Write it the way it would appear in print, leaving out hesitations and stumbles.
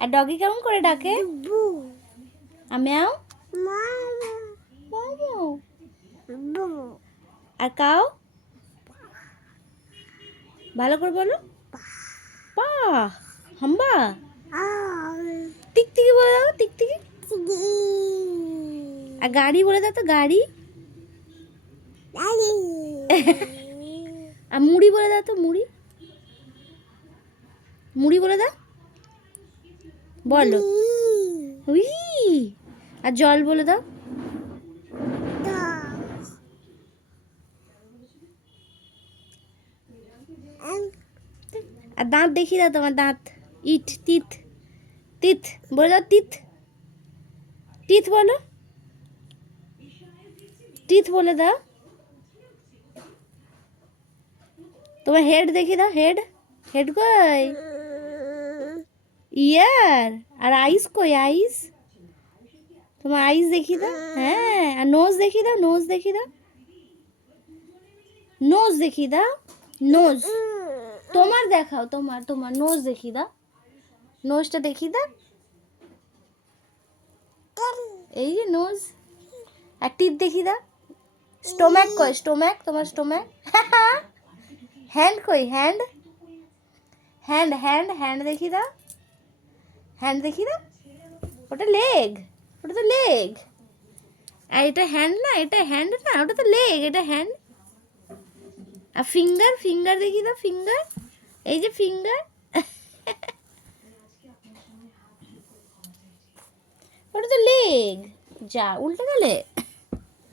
আর doggy কেমন করে ডাকে? ম্যাও। আর কাউ? ভালো করে বলো। পা। হাম্বা। টিকটিকি বলে দাও, টিকটিকি। আর গাড়ি বলে দাও তো, গাড়ি। আর মুড়ি বলে দাও তো, মুড়ি। মুড়ি বলে দাও, বলো। উই। আর জল বলে দাও। আর দাঁত দেখিয়ে দাও, তোমার দাঁত। ইট, তিত। তিত বলে দাও, তিত। টিথ বলো, টিথ বলে দাও। তোমার হেড দেখিয়ে দাও, হেড। হেড কই? ইয়ার। আর আইস কই, আইস? তোমার আইস দেখিয়ে দাও। হ্যাঁ, আর নোজ দেখিয়ে দাও, নোজ দেখিয়ে দাও। নোজ দেখিয়ে দাও, নোজ। তোমার দেখাও, তোমার তোমার নোজ দেখিয়ে দাও। নোজটা দেখিয়ে দাও। এই যে নোজ। আর টিথ দেখিয়ে দাও। স্টোম্যাক কই, স্টোম্যাক? তোমার স্টোম্যাক। হ্যান্ড কই, হ্যান্ড? হ্যান্ড, হ্যান্ড, হ্যান্ড দেখিয়ে দাও। হ্যান্ড দেখিয়ে দাও। ওটা লেগ, ওটা তো লেগ। আর এটা হ্যান্ড না, এটা হ্যান্ড না, ওটা তো লেগ, এটা হ্যান্ড। আর ফিঙ্গার, ফিঙ্গার দেখিয়ে দাও, ফিঙ্গার। এই যে ফিঙ্গার। ওটা তো লেগ। যা উল্টে গেলে।